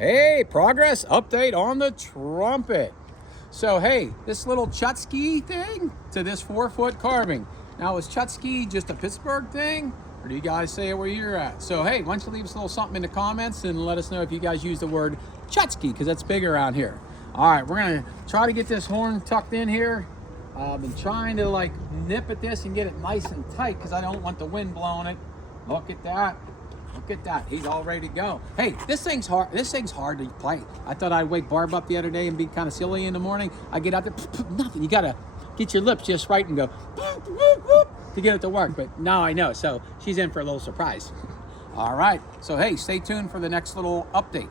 Hey, progress update on the trumpet. So hey, this little Tchotchke thing to this 4-foot carving. Now is Tchotchke just a Pittsburgh thing? Or do you guys say it where you're at? So hey, why don't you leave us a little something in the comments and let us know if you guys use the word Tchotchke, because that's big around here. All right, we're gonna try to get this horn tucked in here. I've been trying to like nip at this and get it nice and tight because I don't want the wind blowing it. Look at that. Look at that. He's all ready to go. Hey, this thing's hard. This thing's hard to play. I thought I'd wake Barb up the other day and be kind of silly in the morning. I get out there, nothing. You gotta get your lips just right and go to get it to work. But now I know. So she's in for a little surprise. All right. So hey, stay tuned for the next little update.